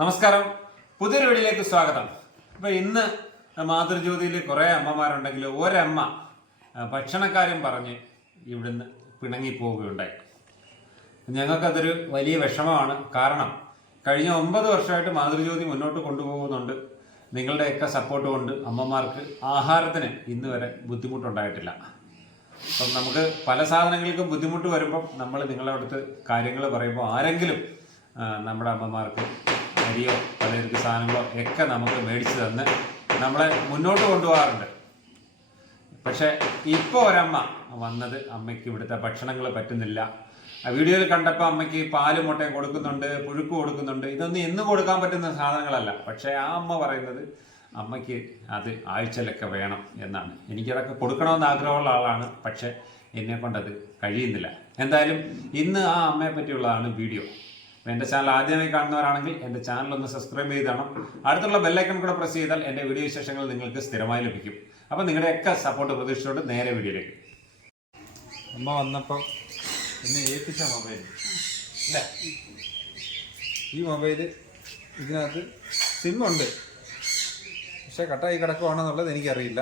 നമസ്കാരം. പുതിയൊരു വീഡിയോയിലേക്ക് സ്വാഗതം. അപ്പൊ ഇന്ന് മാതൃജ്യോതിയിൽ കുറെ അമ്മമാരുണ്ടെങ്കിൽ ഒരമ്മ ഭക്ഷണക്കാരും പറഞ്ഞ് ഇവിടുന്ന് പിണങ്ങിപ്പോവുകയുണ്ടായി. ഞങ്ങൾക്കതൊരു വലിയ വിഷമമാണ്. കാരണം കഴിഞ്ഞ ഒമ്പത് വർഷമായിട്ട് മാതൃജ്യോതി മുന്നോട്ട് കൊണ്ടുപോകുന്നുണ്ട്. നിങ്ങളുടെയൊക്കെ സപ്പോർട്ട് കൊണ്ട് അമ്മമാർക്ക് ആഹാരത്തിന് ഇന്ന് വരെ ബുദ്ധിമുട്ടുണ്ടായിട്ടില്ല. അപ്പം നമുക്ക് പല സാധനങ്ങൾക്കും ബുദ്ധിമുട്ട് വരുമ്പം നമ്മൾ നിങ്ങളുടെ അടുത്ത് കാര്യങ്ങൾ പറയുമ്പോൾ ആരെങ്കിലും നമ്മുടെ അമ്മമാർക്ക് അരിയോ പലചരക്ക് സാധനങ്ങളോ ഒക്കെ നമുക്ക് മേടിച്ച് തന്ന് നമ്മളെ മുന്നോട്ട് കൊണ്ടുപോകാറുണ്ട്. പക്ഷേ ഇപ്പോൾ ഒരമ്മ വന്നത് അമ്മയ്ക്ക് ഇവിടുത്തെ ഭക്ഷണങ്ങൾ പറ്റുന്നില്ല. വീഡിയോയിൽ കണ്ടപ്പോൾ അമ്മയ്ക്ക് പാൽ മുട്ടയും കൊടുക്കുന്നുണ്ട് പുഴുക്ക് കൊടുക്കുന്നുണ്ട്. ഇതൊന്നും എന്നും കൊടുക്കാൻ പറ്റുന്ന സാധനങ്ങളല്ല. പക്ഷേ ആ അമ്മ പറയുന്നത് അമ്മയ്ക്ക് അത് ആഴ്ചയിലൊക്കെ വേണം എന്നാണ്. എനിക്കതൊക്കെ കൊടുക്കണമെന്ന് ആഗ്രഹമുള്ള ആളാണ്. പക്ഷേ എന്നെ കൊണ്ടത് കഴിയുന്നില്ല. എന്തായാലും ഇന്ന് ആ അമ്മയെ പറ്റിയുള്ളതാണ് വീഡിയോ. എന്റെ ചാനൽ ആദ്യമായി കാണുന്നവരാണെങ്കിൽ എന്റെ ചാനൽ ഒന്ന് സബ്സ്ക്രൈബ് ചെയ്തണം അടുത്തുള്ള ബെല്ലൈക്കൺ കൂടെ പ്രസ് ചെയ്താൽ എന്റെ വീഡിയോ വിശേഷങ്ങൾ നിങ്ങൾക്ക് സ്ഥിരമായി ലഭിക്കും. അപ്പോൾ നിങ്ങളുടെയൊക്കെ സപ്പോർട്ട് പ്രതീക്ഷിച്ചുകൊണ്ട് നേരെ വീഡിയോയിലേക്ക് അമ്മ വന്നപ്പോൾ എന്നെ ഏൽപ്പിച്ച മൊബൈൽ അല്ലേ ഈ മൊബൈൽ ഇതിനകത്ത് സിമ്മുണ്ട് പക്ഷെ കട്ടായി കിടക്കുവാണെന്നുള്ളത് എനിക്കറിയില്ല.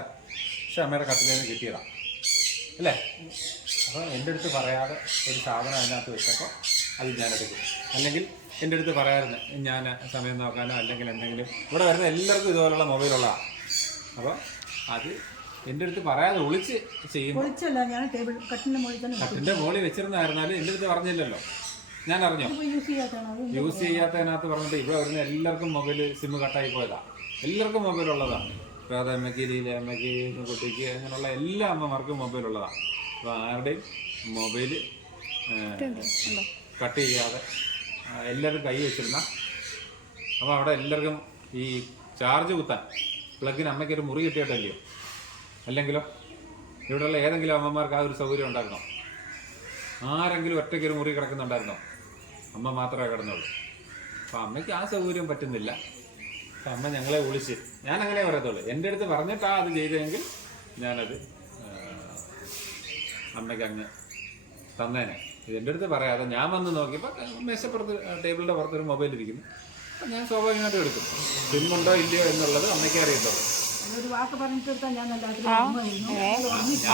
പക്ഷെ അമ്മയുടെ കട്ടിൽ നിന്ന് കിട്ടിയതാണ് അല്ലേ അപ്പോൾ എന്റെ അടുത്ത് പറയാതെ ഒരു സാധനം അതിനകത്ത് വെച്ചപ്പോൾ അത് ഞാൻ എടുക്കും അല്ലെങ്കിൽ എന്റെ അടുത്ത് പറയാറുണ്ട് ഞാൻ സമയം നോക്കാനോ അല്ലെങ്കിൽ എന്തെങ്കിലും. ഇവിടെ വരുന്ന എല്ലാവർക്കും ഇതുപോലുള്ള മൊബൈലുള്ളതാണ് അപ്പോൾ അത് എന്റെ അടുത്ത് പറയാതെ ഒളിച്ച് ചെയ്യുമ്പോൾ ഒളിച്ചല്ല ഞാൻ ടേബിൾ കട്ടിന്റെ മുകളിൽ തന്നെ. കട്ടിന്റെ മുകളിൽ വെച്ചിരുന്നായിരുന്നാലും എന്റെ അടുത്ത് പറഞ്ഞില്ലല്ലോ. ഞാൻ അറിഞ്ഞോ? യൂസ് ചെയ്യാത്തതിനകത്ത് പറഞ്ഞിട്ട് ഇവിടെ വരുന്ന എല്ലാവർക്കും മൊബൈൽ സിം കട്ടായി പോയതാണ് എല്ലാവർക്കും മൊബൈൽ ഉള്ളതാണ് രാധ അമ്മയ്ക്ക് ലീല അമ്മയ്ക്ക് കുട്ടിക്ക് അങ്ങനെയുള്ള എല്ലാ അമ്മമാർക്കും മൊബൈൽ ഉള്ളതാണ് അപ്പോൾ ആരുടെയും മൊബൈൽ കട്ട് ചെയ്യാതെ എല്ലാവരും കൈ വെച്ചിരുന്ന. അപ്പോൾ അവിടെ എല്ലാവർക്കും ഈ ചാർജ് കുത്താൻ പ്ലഗിന് അമ്മയ്ക്കൊരു മുറി കിട്ടിയിട്ടല്ലയോ? അല്ലെങ്കിലോ? ഇവിടെയുള്ള ഏതെങ്കിലും അമ്മമാർക്ക് ആ ഒരു സൗകര്യം ഉണ്ടായിരുന്നോ ആരെങ്കിലും ഒറ്റയ്ക്ക് ഒരു മുറി കിടക്കുന്നുണ്ടായിരുന്നോ? അമ്മ മാത്രമേ കിടന്നുള്ളൂ. അപ്പം അമ്മയ്ക്ക് ആ സൗകര്യം പറ്റുന്നില്ല. അപ്പം അമ്മ ഞങ്ങളെ വിളിച്ച് ഞാൻ അങ്ങനെ പറയത്തുള്ളൂ. എന്റെ അടുത്ത് പറഞ്ഞിട്ടാ അത് ചെയ്തതെങ്കിൽ ഞാനത് അമ്മയ്ക്ക് അങ്ങ് തന്നേനെ. ഇത് എന്റെ അടുത്ത് പറയാതെ ഞാൻ വന്ന് നോക്കിയപ്പോൾ മേശപ്പുറത്ത് ടേബിളിന്റെ പുറത്തൊരു മൊബൈൽ ഇരിക്കുന്നു. അപ്പം ഞാൻ സ്വാഭാവികമായിട്ടും എടുക്കും. സിമ്മുണ്ടോ ഇല്ലയോ എന്നുള്ളത് അമ്മയ്ക്ക് അറിയത്തുള്ളൂ.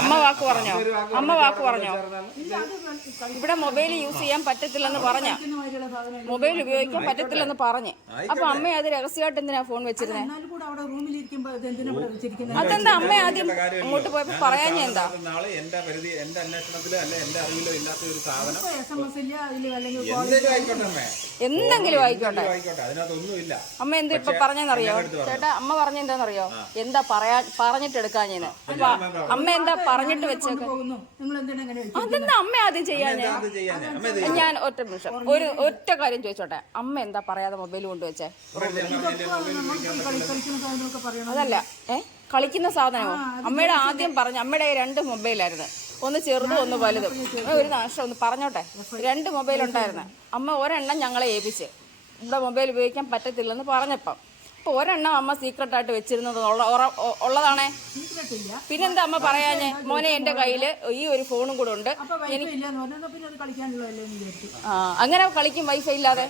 അമ്മ വാക്ക് പറഞ്ഞോ. അമ്മ വാക്ക് പറഞ്ഞോ? ഇവിടെ മൊബൈൽ യൂസ് ചെയ്യാൻ പറ്റത്തില്ലെന്ന് പറഞ്ഞ? മൊബൈൽ ഉപയോഗിക്കാൻ പറ്റത്തില്ലെന്ന് പറഞ്ഞ്. അപ്പൊ അമ്മ അത് രഹസ്യമായിട്ട് എന്തിനാ ഫോൺ വെച്ചിരുന്നേ? എന്നാലും കൂടെ അവിടെ റൂമിൽ ഇരിക്കുമ്പോ എന്തിനാ ഇവിടെ വെച്ചിരിക്കുന്നത്? അതെന്താ അമ്മ ആദ്യം അങ്ങോട്ട് പോയപ്പോ പറയാൻ എന്താ? പരിധി അന്വേഷണത്തിലോ അല്ലെ അറിവിലോ ഇല്ലാത്ത ഒരു സാധനം. എന്തെങ്കിലും ആയിക്കോട്ടെ അമ്മ. എന്ത് ഇപ്പൊ പറഞ്ഞെന്നറിയോ? ചേട്ടാ അമ്മ പറഞ്ഞെന്താന്നറിയോ? എന്താ പറയാ പറഞ്ഞിട്ടെടുക്കാൻ ഞാൻ അമ്മ എന്താ പറഞ്ഞിട്ട് വെച്ചേക്ക? അതെന്താ അമ്മ ആദ്യം ചെയ്യാൻ ചെയ്യാനേ ഞാൻ ഒറ്റ നിമിഷം. ഒരു ഒറ്റ കാര്യം ചോദിച്ചോട്ടെ. അമ്മ എന്താ പറയാതെ മൊബൈൽ കൊണ്ടുവച്ചേ അതല്ല. ഏ? കളിക്കുന്ന സാധനമോ? അമ്മയുടെ ആദ്യം പറഞ്ഞ അമ്മയുടെ രണ്ട് മൊബൈലായിരുന്നു. ഒന്ന് ചെറുതും ഒന്ന് വലുതും. ഒരു നാശം. ഒന്ന് പറഞ്ഞോട്ടെ. രണ്ട് മൊബൈൽ ഉണ്ടായിരുന്നു അമ്മ ഒരെണ്ണം ഞങ്ങളെ ഏൽപ്പിച്ച്. ഇവിടെ മൊബൈൽ ഉപയോഗിക്കാൻ പറ്റത്തില്ലെന്ന് പറഞ്ഞപ്പം. അപ്പോൾ ഒരെണ്ണം അമ്മ സീക്രട്ട് ആയിട്ട് വെച്ചിരുന്നത് ഉള്ളതാണേ. പിന്നെന്താ അമ്മ പറയാഞ്ഞേ? മോനെ എന്റെ കയ്യിൽ ഈ ഒരു ഫോണും കൂടെ ഉണ്ട്. ആ, അങ്ങനെ കളിക്കും വൈഫൈ ഇല്ലാതെ?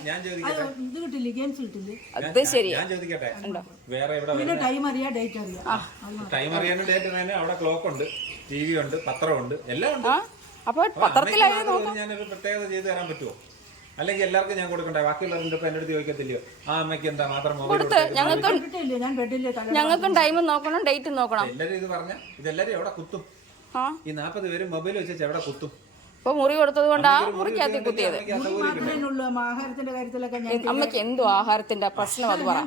അത് ശരി ഞാൻ ചോദിക്കട്ടെ? വേറെ ഇവിടെ പിന്നെ ടൈം അറിയാം ഡേറ്റ് അറിയാം. ടൈം അറിയാനും ഡേറ്റ് അറിയാനും അവിടെ ക്ലോക്ക് ഉണ്ട് ടി ഉണ്ട് പത്രമുണ്ട് എല്ലാം ഉണ്ട്. അപ്പോൾ അപ്പൊ പത്രത്തിലായി അമ്മയ്ക്ക് മാത്രം ഞാനൊരു പ്രത്യേകത ചെയ്തു തരാൻ പറ്റുമോ? അല്ലെങ്കിൽ എല്ലാവർക്കും ഞാൻ കൊടുക്കണ്ടേ? ബാക്കിയുള്ളവരുടെ ഇപ്പൊ എന്റെ അടുത്ത് ചോദിക്കത്തില്ലയോ? ആ അമ്മയ്ക്ക് എന്താ മാത്രം മൊബൈൽ കൊടുത്ത് ഞങ്ങൾക്കും കിട്ടില്ലേ ഞാൻ ബെഡില്ലേ തല ഞങ്ങൾക്കും ടൈമും നോക്കണം ഡേറ്റും നോക്കണം. എല്ലാരും ഇത് പറഞ്ഞ ഇതെല്ലാരും എവിടെ കുത്തും? ആ. ഈ നാപ്പത് പേരും മൊബൈൽ വെച്ച് എവിടെ കുത്തും? ഇപ്പൊ മുറി കൊടുത്തത് കൊണ്ടാ മുറിക്കകത്ത് കുത്തിയത്. അമ്മയ്ക്ക് ആ സൗകര്യം ആഹാരത്തിന്റെ കാര്യത്തിലൊക്കെ ഞാൻ അമ്മയ്ക്ക് എന്തോ ആഹാരത്തിന്റെ പ്രശ്നം അത് പറഞ്ഞു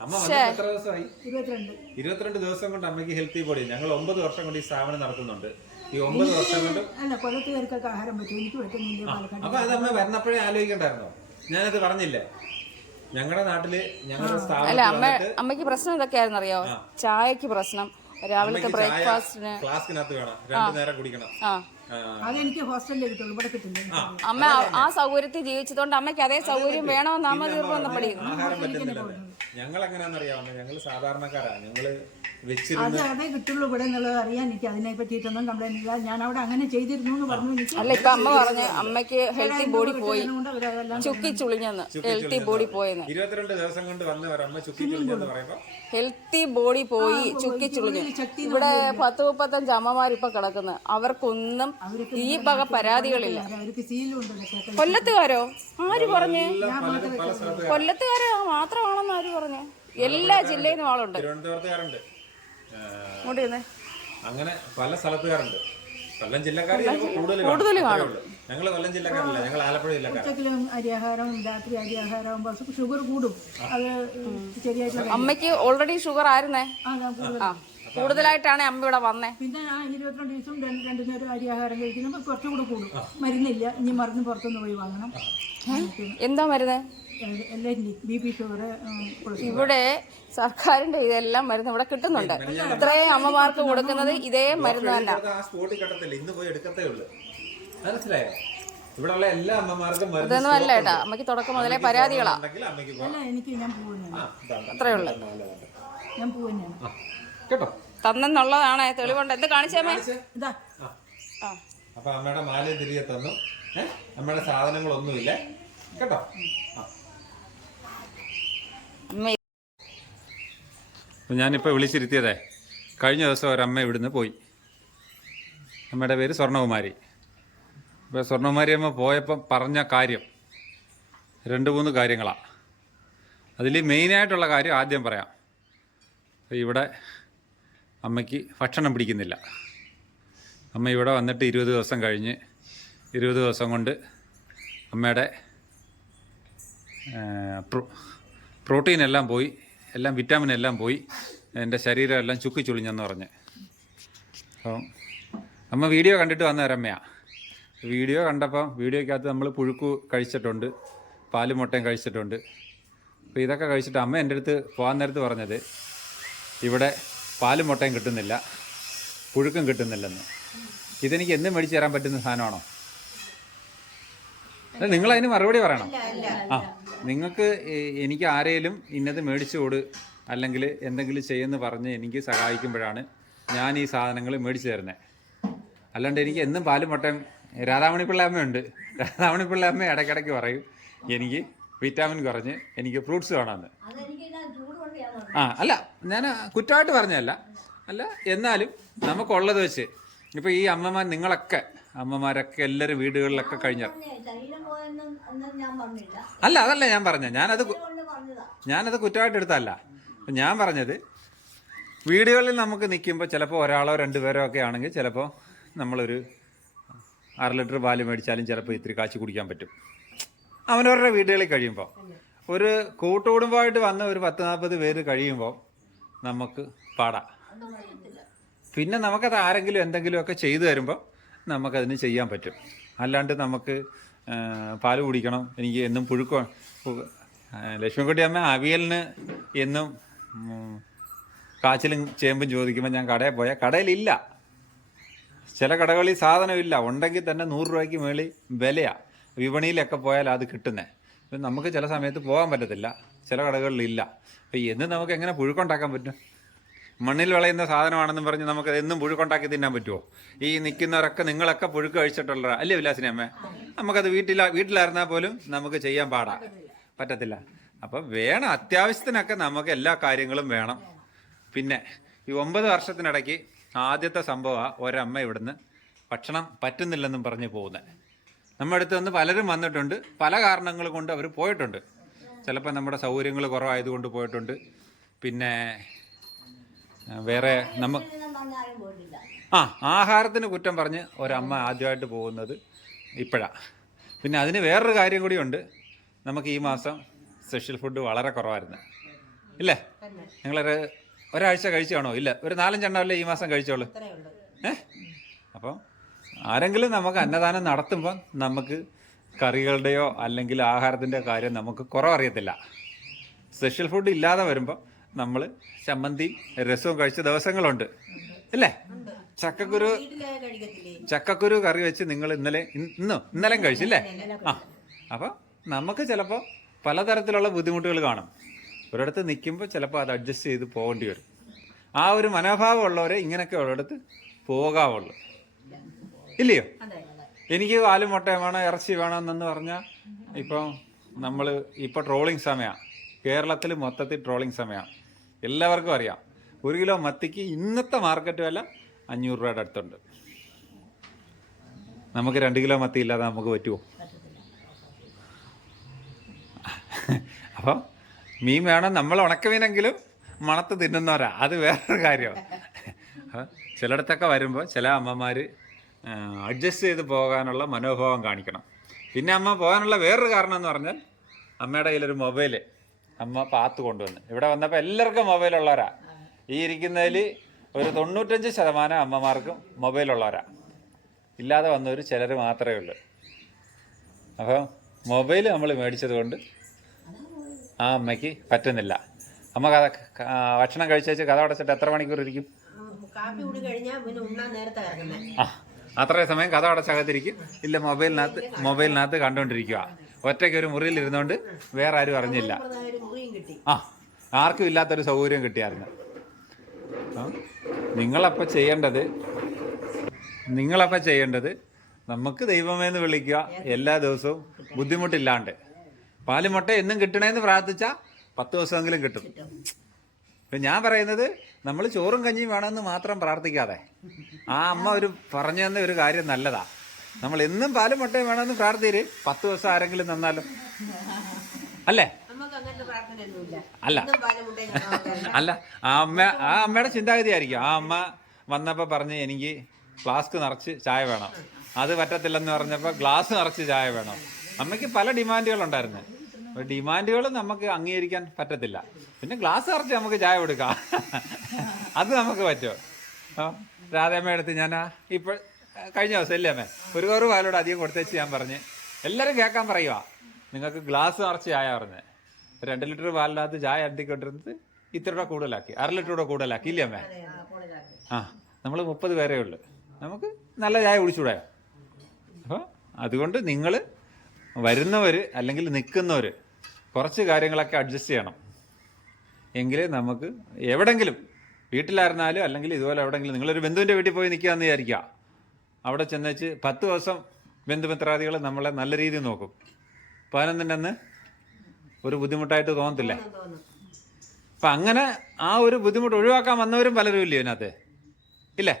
അമ്മ എത്ര ദിവസമായി? ഇരുപത്തിരണ്ട്. ഇരുപത്തിരണ്ട് ദിവസം കൊണ്ട് അമ്മയ്ക്ക് ഹെൽത്തി ബോഡി ഞങ്ങൾ ഒമ്പത് വർഷം കൊണ്ട് ഈ സ്ഥാപനം നടത്തുന്നുണ്ട്. ഈ ഒമ്പത് വർഷം കൊണ്ട് അല്ല ആഹാരം പറ്റും എനിക്ക് പറ്റുന്നില്ല പാലക്കാട് അപ്പൊ അത് അമ്മ വരണപ്പോഴേ ആലോചിക്കണ്ടായിരുന്നോ? ഞാനത് പറഞ്ഞില്ല. ഞങ്ങളുടെ നാട്ടിൽ ഞങ്ങളുടെ അല്ല അമ്മ അമ്മയ്ക്ക് പ്രശ്നം ഇതൊക്കെയായിരുന്നു അറിയോ ചായക്ക് പ്രശ്നം. രാവിലത്തെ ചായ ബ്രേക്ക്ഫാസ്റ്റിന്. ഫ്ലാസ്കിനകത്ത് വേണം. രണ്ടു നേരം കുടിക്കണം. ആ. അത് എനിക്ക് ഹോസ്റ്റലിൽ കിട്ടുള്ളൂ. ഇവിടെ കിട്ടില്ല? അമ്മ ആ- ആ സൗകര്യത്തിൽ ജീവിച്ചതുകൊണ്ട് അമ്മയ്ക്ക് അതേ സൗകര്യം വേണമെന്ന് അമ്മ നിർബന്ധപ്പെടുന്നു ആഹാരം പറ്റുന്നില്ല ഞങ്ങൾ എങ്ങനെയാണെന്നറിയാമോ ഞങ്ങൾ സാധാരണക്കാരാണ് ഞങ്ങൾ വെച്ചിരുന്ന് അതേ കിട്ടുള്ളൂ ഇവിടെ എന്നുള്ളത് അറിയാൻ എനിക്ക്. അതിനെ പറ്റിയിട്ടൊന്നും കംപ്ലൈന്റ് ഇല്ല. ഞാൻ അവിടെ അങ്ങനെ ചെയ്തിരുന്നു എന്ന് പറഞ്ഞു എനിക്ക്. അല്ല ഇപ്പൊ അമ്മ പറഞ്ഞു അമ്മയ്ക്ക് ഹെൽത്തി ബോഡി പോയി. അതുകൊണ്ട് അവരതെല്ലാം ചുക്കി ചുളിഞ്ഞെന്ന്. ഹെൽത്തി ബോഡി പോയെന്ന്. ഇരുപത്തിരണ്ട് ദിവസം കൊണ്ട് വന്ന് ഒരമ്മ ചുക്കി ചുളിഞ്ഞെന്ന് പറയുമ്പോൾ ഹെൽത്തി ബോഡി പോയി ചുക്കി ചുളിഞ്ഞു. ഇവിടെ പത്ത് മുപ്പത്തഞ്ച് അമ്മമാരിപ്പൊ കിടക്കുന്നു. അവർക്കൊന്നും ഈ വക പരാതികളില്ല. അവർക്ക് സീലും കൊല്ലത്തുകാരോ? ആര് പറഞ്ഞേ? കൊല്ലത്തുകാരോ മാത്രമാണെന്ന് ആര് പറഞ്ഞു എല്ലാ ജില്ലയിൽ നിന്നും ആളുണ്ട്. തിരുവനന്തപുരത്തുകാരുണ്ട്. ഇങ്ങോട്ട്. അങ്ങനെ പല സ്ഥലത്തുകാരുണ്ട്. കൊല്ലം ജില്ലക്കാർ കൂടുതൽ കൂടുതൽ ഞങ്ങൾ കൊല്ലം ജില്ലക്കാരല്ല. ഞങ്ങൾ ആലപ്പുഴ ജില്ലക്കാരും. അരിയാഹാരം രാത്രി അരിയാഹാരം ഷുഗർ കൂടും. അത് ശരിയായിട്ട് അമ്മയ്ക്ക് ഓൾറെഡി ഷുഗർ ആയിരുന്നേ? ആ ആ കൂടുതലായിട്ടാണ് അമ്മ ഇവിടെ വന്നേ. പിന്നെ ഞാൻ ഇരുപത്തിരണ്ട് ദിവസം രണ്ട് രണ്ടു നേരം അരിയാഹാരം കഴിക്കുമ്പോൾ കുറച്ചുകൂടെ കൂടും മരുന്നില്ല. ഇനി മരുന്ന് പുറത്തുനിന്ന് പോയി വാങ്ങണം. എന്താ മരുന്ന്? എല്ലാം ബി പി ഷുഗർ ഇവിടെ സർക്കാരിന്റെ ഇതെല്ലാം മരുന്ന് ഇവിടെ കിട്ടുന്നുണ്ട്. ഇത്രയും അമ്മമാർക്ക് കൊടുക്കുന്നത് ഇതേ മരുന്ന് തന്നെ. ആ സ്പോട്ടിൽ കിട്ടത്തില്ല. ഇന്ന് പോയി എടുക്കത്തേ ഉള്ളൂ. മനസ്സിലായോ? ഇവിടെ ഉള്ള എല്ലാ അമ്മമാർക്കും മരുന്ന് ഇതൊന്നും അല്ല ഏട്ടാ. അമ്മയ്ക്ക് തുടക്കം മുതലേ പരാതികളാ. എനിക്ക് ഞാൻ അത്രേ ഉള്ളു. ഞാൻ കേട്ടോ? തന്നെന്നുള്ളതാണ് തെളിവുണ്ട്. എന്ത് കാണിച്ചേമേ ഇതാ. ആ. അപ്പൊ അമ്മയുടെ മാലയും തിരികെ തന്നു. അമ്മയുടെ സാധനങ്ങളൊന്നുമില്ല. കേട്ടോ? ആ. ഞാനിപ്പോൾ വിളിച്ചിരുത്തിയതേ കഴിഞ്ഞ ദിവസം ഒരമ്മ ഇവിടുന്ന് പോയി. അമ്മയുടെ പേര് സ്വർണകുമാരി ഇപ്പോൾ സ്വർണകുമാരി അമ്മ പോയപ്പം പറഞ്ഞ കാര്യം രണ്ട് മൂന്ന് കാര്യങ്ങളാണ് അതിൽ മെയിനായിട്ടുള്ള കാര്യം ആദ്യം പറയാം. ഇവിടെ അമ്മയ്ക്ക് ഭക്ഷണം പിടിക്കുന്നില്ല. അമ്മ ഇവിടെ വന്നിട്ട് ഇരുപത് ദിവസം കഴിഞ്ഞ് ഇരുപത് ദിവസം കൊണ്ട് അമ്മയുടെ പ്രോട്ടീൻ എല്ലാം പോയി എല്ലാം വിറ്റാമിൻ എല്ലാം പോയി എന്റെ ശരീരം എല്ലാം ചുക്കി ചുളിഞ്ഞെന്ന് പറഞ്ഞ്. അപ്പം അമ്മ വീഡിയോ കണ്ടിട്ട് വന്ന ഒരമ്മയാണ് വീഡിയോ കണ്ടപ്പോൾ വീഡിയോക്കകത്ത് നമ്മൾ പുഴുക്കു കഴിച്ചിട്ടുണ്ട് പാലും മുട്ടയും കഴിച്ചിട്ടുണ്ട്. അപ്പോൾ ഇതൊക്കെ കഴിച്ചിട്ട് അമ്മ എന്റെ അടുത്ത് പോകാൻ നേരത്ത് പറഞ്ഞത് ഇവിടെ പാലും മുട്ടയും കിട്ടുന്നില്ല പുഴുക്കും കിട്ടുന്നില്ലെന്ന്. ഇതെനിക്ക് എന്നും മേടിച്ച് തരാൻ പറ്റുന്ന സാധനമാണോ? നിങ്ങൾ അതിന് മറുപടി പറയണം. ആ. നിങ്ങൾക്ക് എനിക്ക് ആരെയും ഇന്നത് മേടിച്ചു കൊടു അല്ലെങ്കിൽ എന്തെങ്കിലും ചെയ്യുമെന്ന് പറഞ്ഞ് എനിക്ക് സഹായിക്കുമ്പോഴാണ് ഞാൻ ഈ സാധനങ്ങൾ മേടിച്ചു തരുന്നത് അല്ലാണ്ട് എനിക്ക് എന്നും പാലും മുട്ടയും രാധാമണി പിള്ളയമ്മയുണ്ട് രാധാമണി പിള്ളയമ്മ ഇടയ്ക്കിടയ്ക്ക് പറയും എനിക്ക് വിറ്റാമിൻ കുറഞ്ഞ് എനിക്ക് ഫ്രൂട്ട്സ് വേണമെന്ന്. ആ അല്ല ഞാൻ കുറ്റമായിട്ട് പറഞ്ഞതല്ല. അല്ല എന്നാലും നമുക്കുള്ളത് വെച്ച് ഇപ്പോൾ ഈ അമ്മമാർ നിങ്ങളൊക്കെ അമ്മമാരൊക്കെ എല്ലാവരും വീടുകളിലൊക്കെ പറഞ്ഞില്ല. അല്ല അതല്ല ഞാൻ പറഞ്ഞത് ഞാനത് ഞാനത് കുറ്റമായിട്ട് എടുത്തല്ല ഞാൻ പറഞ്ഞത് വീടുകളിൽ നമുക്ക് നിൽക്കുമ്പോൾ ചിലപ്പോൾ ഒരാളോ രണ്ടു പേരോ ഒക്കെ ആണെങ്കിൽ ചിലപ്പോൾ നമ്മളൊരു അര ലിറ്റർ പാൽ മേടിച്ചാലും ചിലപ്പോൾ ഇത്തിരി കാച്ചി കുടിക്കാൻ പറ്റും. അവനവരുടെ വീടുകളിൽ കഴിയുമ്പോൾ ഒരു കൂട്ടുകുടുംബമായിട്ട് വന്ന ഒരു പത്ത് നാൽപ്പത് പേര് കഴിയുമ്പോൾ നമുക്ക് പാടാം. പിന്നെ നമുക്കത് ആരെങ്കിലും എന്തെങ്കിലുമൊക്കെ ചെയ്തു തരുമ്പോൾ നമുക്കതിന് ചെയ്യാൻ പറ്റും. അല്ലാണ്ട് നമുക്ക് പാൽ കുടിക്കണം. എനിക്ക് എന്നും പുഴുക്ക ലക്ഷ്മിക്കുട്ടി അമ്മ അവിയലിന് എന്നും കാച്ചിലും ചേമ്പും ചോദിക്കുമ്പോൾ ഞാൻ കടയിൽ പോയാൽ കടയിലില്ല. ചില കടകളിൽ സാധനമില്ല ഉണ്ടെങ്കിൽ തന്നെ നൂറ് രൂപയ്ക്ക് മേളിൽ വിലയാണ് വിപണിയിലൊക്കെ പോയാൽ അത് കിട്ടുന്നത് നമുക്ക് ചില സമയത്ത് പോകാൻ പറ്റത്തില്ല. ചില കടകളിലില്ല. അപ്പോൾ എന്ന് നമുക്ക് എങ്ങനെ പുഴുക്കുണ്ടാക്കാൻ പറ്റും? മണ്ണിൽ വിളയുന്ന സാധനമാണെന്ന് പറഞ്ഞ് നമുക്ക് എന്നും പുഴുക്കുണ്ടാക്കി തിന്നാൻ പറ്റുമോ ഈ നിൽക്കുന്നവരൊക്കെ നിങ്ങളൊക്കെ പുഴുക്ക് കഴിച്ചിട്ടുള്ള അല്ലേ വിലാസിനെ അമ്മേ? നമുക്കത് വീട്ടില വീട്ടിലായിരുന്നാൽ പോലും നമുക്ക് ചെയ്യാൻ പാടാ. പറ്റത്തില്ല. അപ്പം വേണം അത്യാവശ്യത്തിനൊക്കെ നമുക്ക് എല്ലാ കാര്യങ്ങളും വേണം. പിന്നെ ഈ ഒമ്പത് വർഷത്തിനിടയ്ക്ക് ആദ്യത്തെ സംഭവമാണ് ഒരമ്മ ഇവിടുന്ന് ഭക്ഷണം പറ്റുന്നില്ലെന്നും പറഞ്ഞ് പോകുന്നത് നമ്മുടെ അടുത്ത് നിന്ന് പലരും വന്നിട്ടുണ്ട്. പല കാരണങ്ങൾ കൊണ്ട് അവർ പോയിട്ടുണ്ട്. ചിലപ്പോൾ നമ്മുടെ സൗകര്യങ്ങൾ കുറവായതുകൊണ്ട് പോയിട്ടുണ്ട്. പിന്നെ വേറെ നമ്മ ആ ആഹാരത്തിന് കുറ്റം പറഞ്ഞ് ഒരമ്മ ആദ്യമായിട്ട് പോകുന്നത് ഇപ്പോഴാണ് പിന്നെ അതിന് വേറൊരു കാര്യം കൂടിയുണ്ട്. നമുക്ക് ഈ മാസം സ്പെഷ്യൽ ഫുഡ് വളരെ കുറവായിരുന്നു. ഇല്ലേ? നിങ്ങളൊരു ഒരാഴ്ച കഴിച്ചാണോ? ഇല്ല ഒരു നാലഞ്ചെണ്ണമല്ലേ ഈ മാസം കഴിച്ചോളൂ? ഏ? അപ്പം ആരെങ്കിലും നമുക്ക് അന്നദാനം നടത്തുമ്പോൾ നമുക്ക് കറികളുടെയോ അല്ലെങ്കിൽ ആഹാരത്തിന്റെ കാര്യം നമുക്ക് കുറവറിയത്തില്ല. സ്പെഷ്യൽ ഫുഡ് ഇല്ലാതെ വരുമ്പോൾ നമ്മൾ ചമ്മന്തി രസവും കഴിച്ച ദിവസങ്ങളുണ്ട്. അല്ലേ ചക്കക്കുരു ചക്കക്കുരു കറി വെച്ച് നിങ്ങൾ ഇന്നലെ ഇന്ന് ഇന്നോ? ഇന്നലെയും കഴിച്ചില്ലേ ആ. അപ്പോൾ നമുക്ക് ചിലപ്പോൾ പലതരത്തിലുള്ള ബുദ്ധിമുട്ടുകൾ കാണും. ഒരിടത്ത് നിൽക്കുമ്പോൾ ചിലപ്പോൾ അത് അഡ്ജസ്റ്റ് ചെയ്ത് പോകേണ്ടി വരും. ആ ഒരു മനോഭാവം ഉള്ളവരെ ഇങ്ങനെയൊക്കെ ഉള്ളിടത്ത് പോകാവുള്ളൂ. ഇല്ലയോ? എനിക്ക് പാലും മുട്ടയും വേണം ഇറച്ചി വേണം എന്നു പറഞ്ഞാൽ ഇപ്പം നമ്മൾ ഇപ്പോൾ ട്രോളിങ് സമയമാണ് കേരളത്തിൽ മൊത്തത്തിൽ ട്രോളിങ് സമയമാണ് എല്ലാവർക്കും അറിയാം. ഒരു കിലോ മത്തിക്ക് ഇന്നത്തെ മാർക്കറ്റ് വില അഞ്ഞൂറ് രൂപയുടെ അടുത്തുണ്ട്. നമുക്ക് രണ്ട് കിലോ മത്തി ഇല്ലാതെ നമുക്ക് പറ്റുമോ അപ്പോൾ മീൻ വേണം നമ്മൾ ഉണക്കമീനെങ്കിലും മണത്ത് തിന്നുന്നവരാ. അത് വേറൊരു കാര്യമാണ് ചിലയിടത്തൊക്കെ വരുമ്പോൾ ചില അമ്മമാർ അഡ്ജസ്റ്റ് ചെയ്ത് പോകാനുള്ള മനോഭാവം കാണിക്കണം. പിന്നെ അമ്മ പോകാനുള്ള വേറൊരു കാരണം എന്ന് പറഞ്ഞാൽ അമ്മയുടെ കയ്യിലൊരു മൊബൈൽ അമ്മ പാത്ത് കൊണ്ടുവന്ന്. ഇവിടെ വന്നപ്പോൾ എല്ലാവർക്കും മൊബൈൽ ഉള്ളവരാ. ഈ ഇരിക്കുന്നതിൽ ഒരു തൊണ്ണൂറ്റഞ്ച് ശതമാനം അമ്മമാർക്കും മൊബൈൽ ഉള്ളവരാ. ഇല്ലാതെ വന്നവർ ചിലർ മാത്രമേ ഉള്ളൂ. അപ്പോൾ മൊബൈൽ നമ്മൾ മേടിച്ചത് കൊണ്ട് ആ അമ്മയ്ക്ക് പറ്റുന്നില്ല. അമ്മ കഥ ഭക്ഷണം കഴിച്ചേച്ച് കഥ അടച്ചിട്ട് എത്ര മണിക്കൂർ ഇരിക്കും? ആ അത്രയും സമയം കഥ അടച്ചകത്തിരിക്കും ഇല്ല മൊബൈലിനകത്ത് മൊബൈലിനകത്ത് കണ്ടുകൊണ്ടിരിക്കുക ഒറ്റയ്ക്ക് ഒരു മുറിയിൽ ഇരുന്നുകൊണ്ട് വേറെ ആരും അറിഞ്ഞില്ല. ആ ആർക്കും ഇല്ലാത്തൊരു സൗകര്യം കിട്ടിയായിരുന്നു. നിങ്ങളപ്പം നിങ്ങളപ്പോൾ ചെയ്യേണ്ടത് നിങ്ങളപ്പോൾ ചെയ്യേണ്ടത് നമുക്ക് ദൈവമേന്ന് വിളിക്കുക എല്ലാ ദിവസവും ബുദ്ധിമുട്ടില്ലാണ്ട്. പാൽ മുട്ട എന്നും കിട്ടണേന്ന് പ്രാർത്ഥിച്ചാൽ പത്ത് ദിവസമെങ്കിലും കിട്ടും. ഇപ്പം ഞാൻ പറയുന്നത് നമ്മൾ ചോറും കഞ്ഞിയും വേണമെന്ന് മാത്രം പ്രാർത്ഥിക്കാതെ. ആ അമ്മ ഒരു പറഞ്ഞു തന്ന ഒരു കാര്യം നല്ലതാ. നമ്മൾ എന്നും പാലും മുട്ടയും വേണമെന്ന് പ്രാർത്ഥിര് പത്ത് ദിവസം ആരെങ്കിലും നന്നാലും അല്ലേ? അല്ല. അല്ല ആ അമ്മ ആ അമ്മയുടെ ചിന്താഗതി ആയിരിക്കും ആ അമ്മ വന്നപ്പോൾ പറഞ്ഞ് എനിക്ക് ഫ്ലാസ്ക് നിറച്ച് ചായ വേണം. അത് പറ്റത്തില്ലെന്ന് പറഞ്ഞപ്പോൾ ഗ്ലാസ് നിറച്ച് ചായ വേണം. അമ്മയ്ക്ക് പല ഡിമാൻഡുകളുണ്ടായിരുന്നു. അപ്പോൾ ഡിമാൻഡുകൾ നമുക്ക് അംഗീകരിക്കാൻ പറ്റത്തില്ല. പിന്നെ ഗ്ലാസ് നിറച്ച് നമുക്ക് ചായ കൊടുക്കാം. അത് നമുക്ക് പറ്റുമോ രാധേമ്മ എടുത്ത് ഞാൻ ഇപ്പോൾ കഴിഞ്ഞ ദിവസം ഇല്ലേ അമ്മേ? ഒരു കുറവ് പാലോട് അധികം കൊടുത്തേച്ച് ഞാൻ പറഞ്ഞ് എല്ലാവരും കേൾക്കാൻ പറയുക നിങ്ങൾക്ക് ഗ്ലാസ് നിറച്ച് ചായ പറഞ്ഞ്. രണ്ട് ലിറ്റർ പാലിനകത്ത് ചായ അണ്ടിക്കൊണ്ടിരുന്നത് ഇത്ര രൂപ കൂടുതലാക്കി. അര ലിറ്റർ കൂടെ കൂടുതലാക്കി ഇല്ലേ അമ്മേ? ആ നമ്മൾ മുപ്പത് പേരേ ഉള്ളു. നമുക്ക് നല്ല ചായ കുടിച്ചുകൂടാ അപ്പോൾ അതുകൊണ്ട് നിങ്ങൾ വരുന്നവർ അല്ലെങ്കിൽ നിൽക്കുന്നവർ കുറച്ച് കാര്യങ്ങളൊക്കെ അഡ്ജസ്റ്റ് ചെയ്യണം. എങ്കിലേ നമുക്ക് എവിടെങ്കിലും വീട്ടിലായിരുന്നാലും അല്ലെങ്കിൽ ഇതുപോലെ എവിടെങ്കിലും നിങ്ങളൊരു ബന്ധുവിന്റെ വീട്ടിൽ പോയി നിൽക്കുകയെന്ന് വിചാരിക്കുക. അവിടെ ചെന്നേച്ച് പത്ത് ദിവസം ബന്ധുമിത്രാദികൾ നമ്മളെ നല്ല രീതിയിൽ നോക്കും. പതിനൊന്നിന്റെ അന്ന് ഒരു ബുദ്ധിമുട്ടായിട്ട് തോന്നത്തില്ലേ. അപ്പൊ അങ്ങനെ ആ ഒരു ബുദ്ധിമുട്ട് ഒഴിവാക്കാൻ വന്നവരും പലരും ഇല്ലയോ ഇതിനകത്ത്? ഇല്ലേ?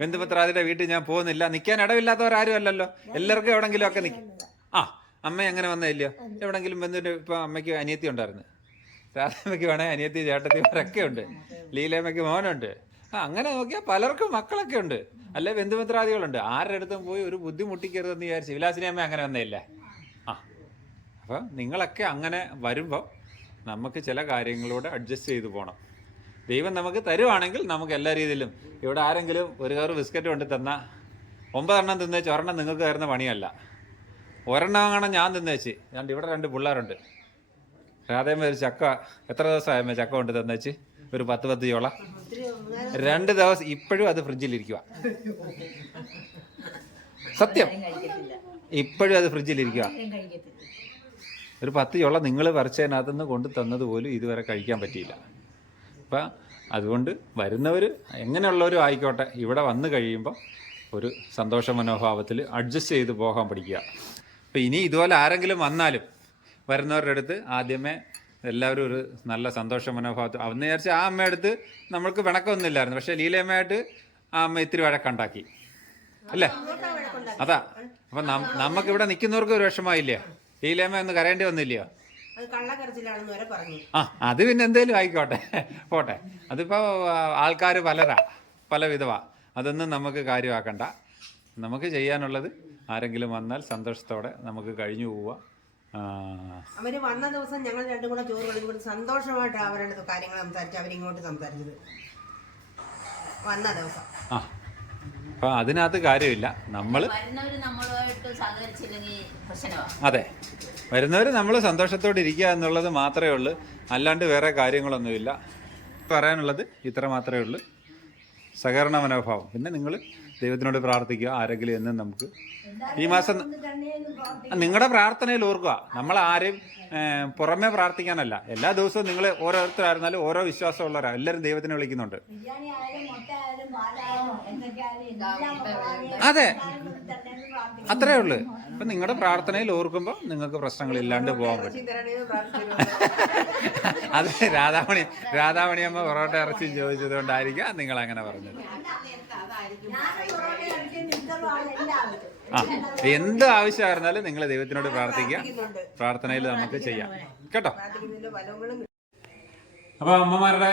ബന്ധുപത്രാദിയുടെ വീട്ടിൽ ഞാൻ പോകുന്നില്ല. നിൽക്കാൻ ഇടവില്ലാത്തവരാരും അല്ലല്ലോ എല്ലാവർക്കും എവിടെങ്കിലും ഒക്കെ നിൽക്കും ആ അമ്മ അങ്ങനെ വന്നില്ലയോ എവിടെങ്കിലും ബന്ധുവിന്റെ ഇപ്പം അമ്മയ്ക്ക് അനിയത്തി ഉണ്ടായിരുന്നു. രാധാമ്മയ്ക്ക് വേണേൽ അനിയത്തി ചേട്ടത്തിമാരൊക്കെ ഉണ്ട്. ലീലമ്മയ്ക്ക് മോനുണ്ട്. ആ അങ്ങനെ നോക്കിയാൽ പലർക്കും മക്കളൊക്കെ ഉണ്ട്. അല്ലെ ബന്ധുമിത്രാദികളുണ്ട് ആരുടെ അടുത്തും പോയി ഒരു ബുദ്ധിമുട്ടിക്കരുതെന്ന് വിചാരിച്ചു വിലാസിനി അമ്മ അങ്ങനെ വന്നേയില്ലേ അപ്പോൾ നിങ്ങളൊക്കെ അങ്ങനെ വരുമ്പോൾ നമുക്ക് ചില കാര്യങ്ങളോട് അഡ്ജസ്റ്റ് ചെയ്തു പോകണം ദൈവം നമുക്ക് തരുവാണെങ്കിൽ നമുക്ക് എല്ലാ രീതിയിലും. ഇവിടെ ആരെങ്കിലും ഒരു കവർ ബിസ്ക്കറ്റ് കൊണ്ട് തന്നാൽ ഒമ്പതെണ്ണം തിന്നേച്ച് ഒരെണ്ണം നിങ്ങൾക്ക് തരുന്ന പണിയല്ല. ഒരെണ്ണം അങ്ങനെ ഞാൻ തിന്നേച്ച് ഞാൻ ഇവിടെ രണ്ട് പിള്ളേരുണ്ട്. രാധേമ്മ ഒരു ചക്ക എത്ര ദിവസമായമ്മ ചക്ക കൊണ്ട് തന്നേച്ച് ഒരു പത്ത് പത്ത് ചോള. രണ്ട് ദിവസം ഇപ്പോഴും അത് ഫ്രിഡ്ജിലിരിക്കുക സത്യം? ഇപ്പോഴും അത് ഫ്രിഡ്ജിലിരിക്കുക ഒരു പത്ത് ചുള്ള നിങ്ങൾ പറിച്ചതിനകത്തു നിന്ന് കൊണ്ട് തന്നത് പോലും ഇതുവരെ കഴിക്കാൻ പറ്റിയില്ല. അപ്പം അതുകൊണ്ട് വരുന്നവർ എങ്ങനെയുള്ളവരും ആയിക്കോട്ടെ ഇവിടെ വന്നു കഴിയുമ്പോൾ ഒരു സന്തോഷ മനോഭാവത്തിൽ അഡ്ജസ്റ്റ് ചെയ്ത് പോകാൻ പഠിക്കുക. അപ്പം ഇനി ഇതുപോലെ ആരെങ്കിലും വന്നാലും വരുന്നവരുടെ അടുത്ത് ആദ്യമേ എല്ലാവരും ഒരു നല്ല സന്തോഷ മനോഭാവത്തിൽ അന്ന് വിചാരിച്ച ആ അമ്മയടുത്ത് നമ്മൾക്ക് വിണക്കമൊന്നുമില്ലായിരുന്നു പക്ഷേ ലീലയമ്മയായിട്ട് ആ അമ്മ ഇത്തിരി വഴക്കുണ്ടാക്കി. അല്ലേ? അതാ. അപ്പം നമുക്കിവിടെ നിൽക്കുന്നവർക്ക് ഒരു വിഷമമായില്ലേ? ലീലയമ്മ ഒന്ന് കരയേണ്ടി വന്നില്ലയോ? കള്ളക്കരച്ചിലാണെന്ന് വരെ പറഞ്ഞു. ആ അത് പിന്നെ എന്തേലും ആയിക്കോട്ടെ. പോട്ടെ. അതിപ്പോൾ ആൾക്കാർ പലരാ. പല വിധവാ അതൊന്നും നമുക്ക് കാര്യമാക്കണ്ട. നമുക്ക് ചെയ്യാനുള്ളത് ആരെങ്കിലും വന്നാൽ സന്തോഷത്തോടെ നമുക്ക് കഴിഞ്ഞു പോവുക അവർ വന്ന ദിവസം ഞങ്ങൾ രണ്ടും കൂടെ ചോറ് കളിക്കുമ്പോൾ സന്തോഷമായിട്ട് അവരുടെ കാര്യങ്ങൾ സംസാരിച്ച് അവരിങ്ങോട്ട് സംസാരിച്ചത്. വന്ന ദിവസം. ആ. അപ്പം അതിനകത്ത് കാര്യമില്ല. നമ്മൾ അതെ. വരുന്നവർ നമ്മൾ സന്തോഷത്തോടെ ഇരിക്കുക എന്നുള്ളത് മാത്രമേ ഉള്ളൂ. അല്ലാണ്ട് വേറെ കാര്യങ്ങളൊന്നുമില്ല. പറയാനുള്ളത് ഇത്ര മാത്രമേ ഉള്ളൂ. സഹകരണ മനോഭാവം. പിന്നെ നിങ്ങൾ ദൈവത്തിനോട് പ്രാർത്ഥിക്കുക ആരെങ്കിലും എന്നും നമുക്ക്. ഈ മാസം നിങ്ങളുടെ പ്രാർത്ഥനയിൽ ഓർക്കുക. നമ്മൾ ആരെയും പുറമേ പ്രാർത്ഥിക്കാനല്ല. എല്ലാ ദിവസവും നിങ്ങൾ ഓരോരുത്തരായിരുന്നാലും ഓരോ വിശ്വാസമുള്ളവരാണ് എല്ലാവരും ദൈവത്തിനെ വിളിക്കുന്നുണ്ട്. അതെ. അത്രേ ഉള്ളു. അപ്പൊ നിങ്ങളുടെ പ്രാർത്ഥനയിൽ ഓർക്കുമ്പോൾ നിങ്ങൾക്ക് പ്രശ്നങ്ങൾ ഇല്ലാണ്ട് പോകാൻ പറ്റും അത് രാധാമണി അമ്മ പൊറോട്ട ഇറച്ചി ചോദിച്ചത് കൊണ്ടായിരിക്കാം നിങ്ങൾ അങ്ങനെ പറഞ്ഞത്. ആ എന്ത് ആവശ്യമായിരുന്നാലും നിങ്ങൾ ദൈവത്തിനോട് പ്രാർത്ഥിക്കുക. പ്രാർത്ഥനയിൽ നമുക്ക് ചെയ്യാം. കേട്ടോ? അപ്പൊ അമ്മമാരുടെ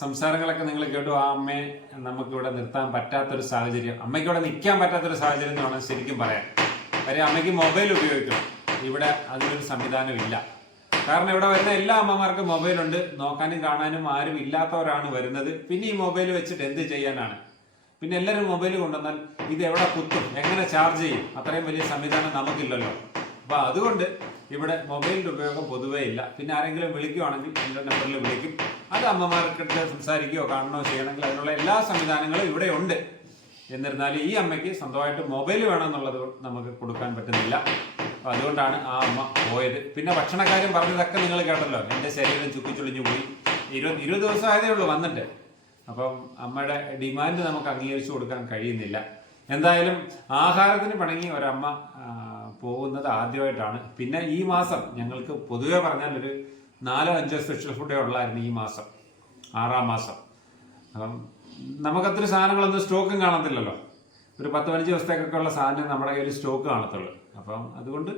സംസാരങ്ങളൊക്കെ നിങ്ങൾ കേട്ടു ആ അമ്മയെ നമുക്കിവിടെ നിർത്താൻ പറ്റാത്തൊരു സാഹചര്യം. അമ്മയ്ക്ക് ഇവിടെ നിൽക്കാൻ പറ്റാത്തൊരു സാഹചര്യം എന്ന് വേണം ശരിക്കും പറയാൻ കാര്യം അമ്മയ്ക്ക് മൊബൈൽ ഉപയോഗിക്കണം. ഇവിടെ അതിനൊരു സംവിധാനമില്ല. കാരണം ഇവിടെ വരുന്ന എല്ലാ അമ്മമാർക്കും മൊബൈലുണ്ട് നോക്കാനും കാണാനും ആരും ഇല്ലാത്തവരാണ് വരുന്നത്. പിന്നെ ഈ മൊബൈൽ വെച്ചിട്ട് എന്ത് ചെയ്യാനാണ്? പിന്നെ എല്ലാവരും മൊബൈൽ കൊണ്ടുവന്നാൽ ഇത് എവിടെ കുത്തും? എങ്ങനെ ചാർജ് ചെയ്യും? അത്രയും വലിയ സംവിധാനം നമുക്കില്ലല്ലോ. അപ്പൊ അതുകൊണ്ട് ഇവിടെ മൊബൈലിന്റെ ഉപയോഗം പൊതുവേ ഇല്ല. പിന്നെ ആരെങ്കിലും വിളിക്കുവാണെങ്കിൽ എന്റെ നമ്പറിൽ വിളിക്കും. അത് അമ്മമാർക്കിട്ട് സംസാരിക്കുകയോ കാണണോ ചെയ്യണമെങ്കിൽ അതിനുള്ള എല്ലാ സംവിധാനങ്ങളും ഇവിടെ ഉണ്ട്. എന്നിരുന്നാലും ഈ അമ്മയ്ക്ക് സ്വന്തമായിട്ട് മൊബൈൽ വേണമെന്നുള്ളത് നമുക്ക് കൊടുക്കാൻ പറ്റുന്നില്ല. അപ്പൊ അതുകൊണ്ടാണ് ആ അമ്മ പോയത്. പിന്നെ ഭക്ഷണക്കാര്യം പറഞ്ഞതൊക്കെ നിങ്ങൾ കേട്ടല്ലോ. എന്റെ ശരീരം ചുക്കിച്ചുളിഞ്ഞു പോയി. ഇരുപത് ഇരുപത് ദിവസം ആയതേ ഉള്ളൂ വന്നിട്ട്. അപ്പം അമ്മയുടെ ഡിമാൻഡ് നമുക്ക് അംഗീകരിച്ചു കൊടുക്കാൻ കഴിയുന്നില്ല. എന്തായാലും ആഹാരത്തിന് പിണങ്ങി ഒരമ്മ പോകുന്നത് ആദ്യമായിട്ടാണ്. പിന്നെ ഈ മാസം ഞങ്ങൾക്ക് പൊതുവെ പറഞ്ഞാൽ ഒരു നാലോ അഞ്ചോ സ്പെഷ്യൽ ഫുഡേ ഉള്ളായിരുന്നു ഈ മാസം ആറാം മാസം. അപ്പം നമുക്കത്ര സാധനങ്ങളൊന്നും സ്റ്റോക്കും കാണത്തില്ലല്ലോ. ഒരു പത്ത് പതിനഞ്ച് ദിവസത്തേക്കൊക്കെ ഉള്ള സാധനം നമ്മുടെ കയ്യിൽ സ്റ്റോക്ക് കാണത്തുള്ളൂ. അപ്പം അതുകൊണ്ട്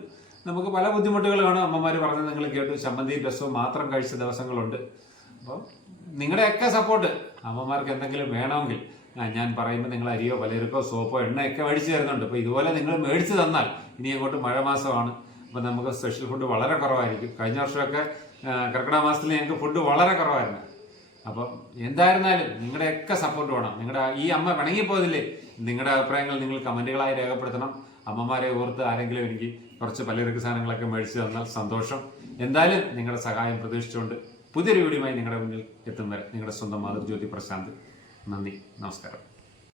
നമുക്ക് പല ബുദ്ധിമുട്ടുകളാണ് അമ്മമാർ പറഞ്ഞത് നിങ്ങൾ കേട്ടു. ചമ്മന്തി രസവും മാത്രം കഴിച്ച ദിവസങ്ങളുണ്ട്. അപ്പം നിങ്ങളുടെയൊക്കെ സപ്പോർട്ട് അമ്മമാർക്ക് എന്തെങ്കിലും വേണമെങ്കിൽ. ഞാൻ പറയുമ്പോൾ നിങ്ങൾ അരിയോ പലചരക്കോ സോപ്പോ എണ്ണയൊക്കെ മേടിച്ചു തരുന്നുണ്ട്. അപ്പോൾ ഇതുപോലെ നിങ്ങൾ മേടിച്ചു തന്നാൽ ഇനി അങ്ങോട്ട് മഴ മാസമാണ് അപ്പം നമുക്ക് സ്പെഷ്യൽ ഫുഡ് വളരെ കുറവായിരിക്കും. കഴിഞ്ഞ വർഷമൊക്കെ കർക്കിട മാസത്തിൽ ഞങ്ങൾക്ക് ഫുഡ് വളരെ കുറവായിരുന്നു. അപ്പം എന്തായിരുന്നാലും നിങ്ങളുടെയൊക്കെ സപ്പോർട്ട് വേണം. നിങ്ങളുടെ ഈ അമ്മ പിണങ്ങിപ്പോയതില്ലേ? നിങ്ങളുടെ അഭിപ്രായങ്ങൾ നിങ്ങൾ കമന്റുകളായി രേഖപ്പെടുത്തണം. അമ്മമാരെ ഓർത്ത് ആരെങ്കിലും എനിക്ക് കുറച്ച് പലചരക്ക് സാധനങ്ങളൊക്കെ മേടിച്ചു തന്നാൽ സന്തോഷം. എന്തായാലും നിങ്ങളുടെ സഹായം പ്രതീക്ഷിച്ചുകൊണ്ട് പുതിയൊരു വീഡിയോയുമായി നിങ്ങളുടെ മുന്നിൽ എത്തും നിങ്ങളുടെ സ്വന്തം മാതൃജ്യോതി പ്രശാന്ത്. നന്ദി. നമസ്കാരം.